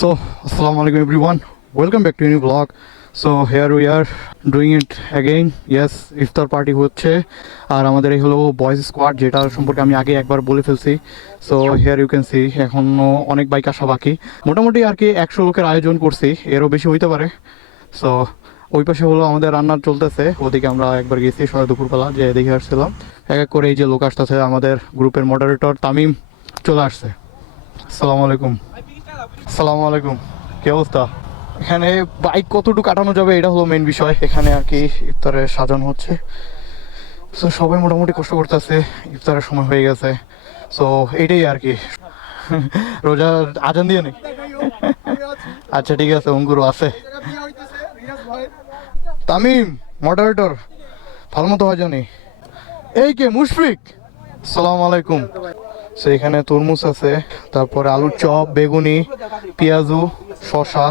So, Assalamualaikum everyone. Welcome back to a new vlog. So here we are doing it again. Yes, iftar party হচ্ছে আর আমাদের এই হলো boys squad, যেটা সম্পর্কে আমি আগে একবার বলে ফেলছি। So here you can see এখনও অনেক বাইক আসা বাকি, মোটামুটি আর কি 100 লোকের আয়োজন করছি, এরও বেশি হইতে পারে। সো ওই পাশে হলো আমাদের রান্নার চলতেছে, ওদিকে আমরা একবার গেছি সবাই দুপুরবেলা যে দেখে আসছিলাম। এক এক করে এই যে লোক আসতেছে, আমাদের গ্রুপের মডারেটর তামিম চলে আসছে। আসসালামু আলাইকুম। আসসালামু আলাইকুম, কি অবস্থা? এখানে বাইক কতটুকু কাটানো যাবে এটা হলো মেন বিষয়। এখানে আর কি ইফতারে সাজানো হচ্ছে, সো সবাই মোটামুটি কষ্ট করতেছে, ইফতারের সময় হয়ে গেছে। সো এইটাই আর কি। রোজা আজান দিয়ে নেই? আচ্ছা ঠিক আছে, অঙ্কুরও আছে। তামিম মডারেটর ভালো মতো হয় জানি। এই কে মুশফিক? আসসালামু আলাইকুম। সো এখানে তরমুজ আছে, তারপরে আলুর চপ, বেগুনি, পেঁয়াজু, শশা।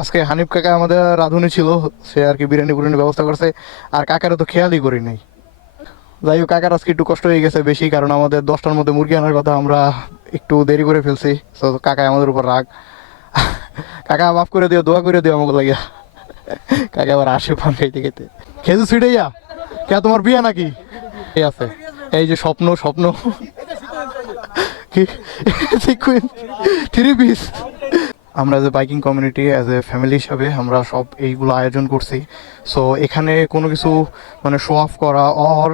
আজকে হানিফ কাকা আমাদের রাঁধুনি ছিল, সে আর কি বিরিয়ানি ব্যবস্থা করছে, আর কাকারা তো খেয়ালই করি নাই। যাই হোক, কাকার আজকে একটু কষ্ট হয়ে গেছে বেশি, কারণ আমাদের 10টার মধ্যে মুরগি আনার কথা, আমরা একটু দেরি করে ফেলছি। তো কাকাই আমাদের উপর রাগ। কাকা মাফ করে দিও, দোয়া করে দিও আমাকে লাগিয়া। কাকা আবার আসে পান খাইতে খাইতে। খেজু ছিটাইয়া কে তোমার বিয়া নাকি? এই আছে, এই যে স্বপ্ন স্বপ্ন থ্রি পিস। আমরা যে biking community as a family হিসাবে আমরা সব এইগুলো আয়োজন করছি। সো এখানে কোনো কিছু মানে শো অফ করা অর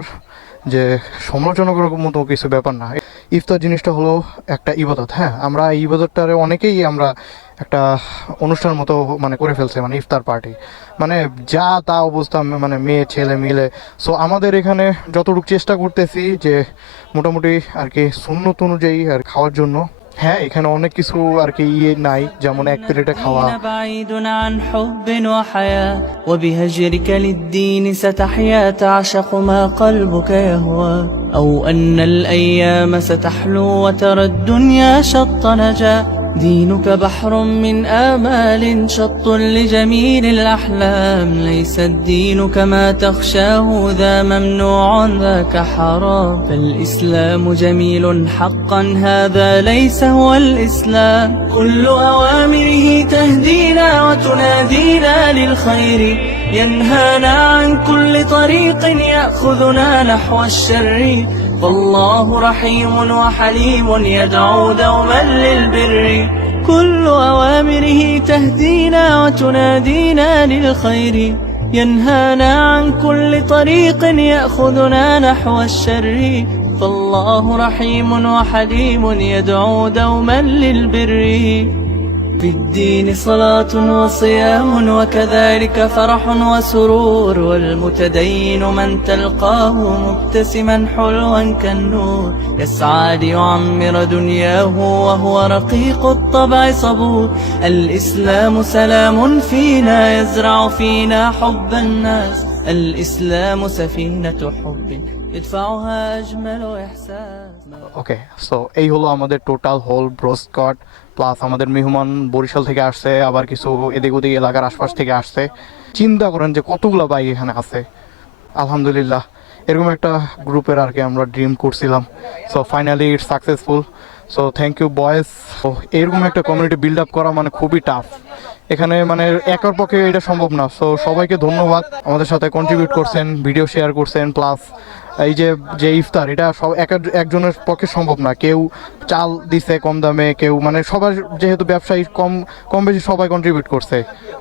যে সমালোচনা করার মতো কিছু ব্যাপার না। ইফতার জিনিসটা হলো একটা ইবাদত। হ্যাঁ, আমরা এই ইবাদতটারে অনেকেই আমরা একটা অনুষ্ঠান মতো মানে করে ফেলছে, মানে ইফতার পার্টি, মানে যা তা অবস্থা, মানে মেয়ে ছেলে মিলে। সো আমাদের এখানে যতটুকু চেষ্টা করতেছি যে মোটামুটি আর কি সুন্নত অনুযায়ী আর খাওয়ার জন্য। হ্যাঁ, এখানে অনেক কিছু আর কি নাই, যেমন এক প্লেটে খাওয়া। بعيد عن حب وحياة وبهجرك للدين ستحيا تعشق ما قلبك يهوى أو أن الأيام ستحلو وترى الدنيا شط نجاة دينك بحر من آمال شط لجميل الأحلام ليس الدين كما تخشاه ذا ممنوع ذاك حرام فالإسلام جميل حقا هذا ليس هو الإسلام كل أوامره تهدينا وتنادينا للخير ينهانا عن كل طريق يأخذنا نحو الشر فالله رحيم وحليم يدعو دوما للبر كل أوامره تهدينا وتنادينا للخير ينهانا عن كل طريق يأخذنا نحو الشر فالله رحيم وحليم يدعو دوما للبر في الدين صلاة وصيام وكذلك فرح وسرور والمتدين من تلقاه مبتسما حلوا كالنور يسعى ليعمر دنياه وهو رقيق الطبع صبور الإسلام سلام فينا يزرع فينا حب الناس الإسلام سفينة حب يدفعها أجمل إحساس ওকে, সো এই হলো আমাদের টোটাল হোল ব্রোস্কট, প্লাস আমাদের মেহমান বরিশাল থেকে আসছে, আবার কিছু এদিক ওদিক এলাকার আশপাশ থেকে আসছে। চিন্তা করেন যে কতগুলো বাইক এখানে আছে। আলহামদুলিল্লাহ, এরকম একটা গ্রুপের আর কি আমরা ড্রিম করছিলাম। So finally it's successful. So thank you boys. তো এরকম একটা কমিউনিটি বিল্ড আপ করা মানে খুবই টাফ। এখানে মানে একার পক্ষে এটা সম্ভব না। সো সবাইকে ধন্যবাদ, আমাদের সাথে কন্ট্রিবিউট করছেন, ভিডিও শেয়ার করছেন, প্লাস এই যে ইফতার, এটা সব একজনের পক্ষে সম্ভব না। কেউ চাল দিছে কম দামে, কেউ মানে সবার যেহেতু ব্যবসায়ী কম বেশি সবাই কন্ট্রিবিউট করছে।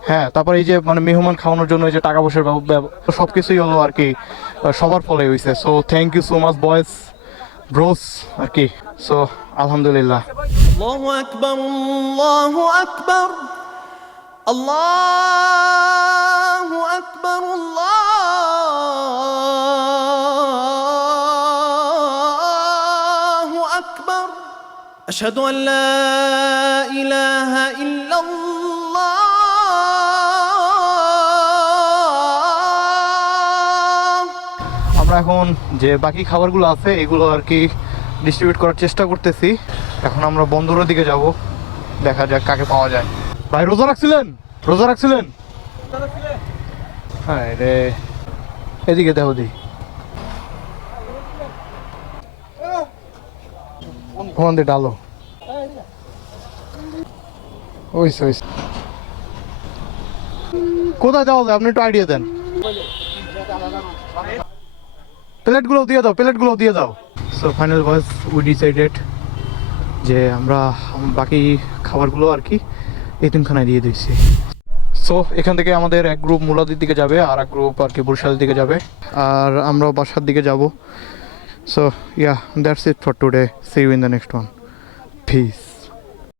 হ্যাঁ, তারপর এই যে মানে মেহমান খাওয়ানোর জন্য এই যে টাকা পয়সার সব কিছুই হলো আর কি সবার ফলে হয়েছে। So thank you so much boys bros আর কি। সো আলহামদুলিল্লাহ। الله أكبر الله أكبر الله أكبر الله أكبر أشهد أن لا إله إلا الله আমরা এখন যে বাকি খাবারগুলো আছে এগুলো আর কি ডিস্ট্রিবিউট করার চেষ্টা করতেছি। এখন আমরা বন্দরের দিকে যাব, দেখা যাক কাকে পাওয়া যায়। ভাই রোজা রাখছিলেন? রোজা রাখছিলেন? হ্যাঁ রে, এদিকে দেখো দি ওখান দিয়ে ডালো। হইছে হইছে। কোথায় যাওয়া যায় আপনি একটু আইডিয়া দেন। প্লেটগুলো দিয়ে দাও, প্লেটগুলো দিয়ে দাও। So final was we decided যে আমরা বাকি খাবারগুলো আর কি এতিমখানায় দিয়ে দিচ্ছি। সো এখান থেকে আমাদের এক গ্রুপ মুলাদির দিকে যাবে, আর এক গ্রুপ আর কি বরিশালের দিকে যাবে, আর আমরা বাসার দিকে যাব। So yeah, that's it for today. See you in the next one. Piece.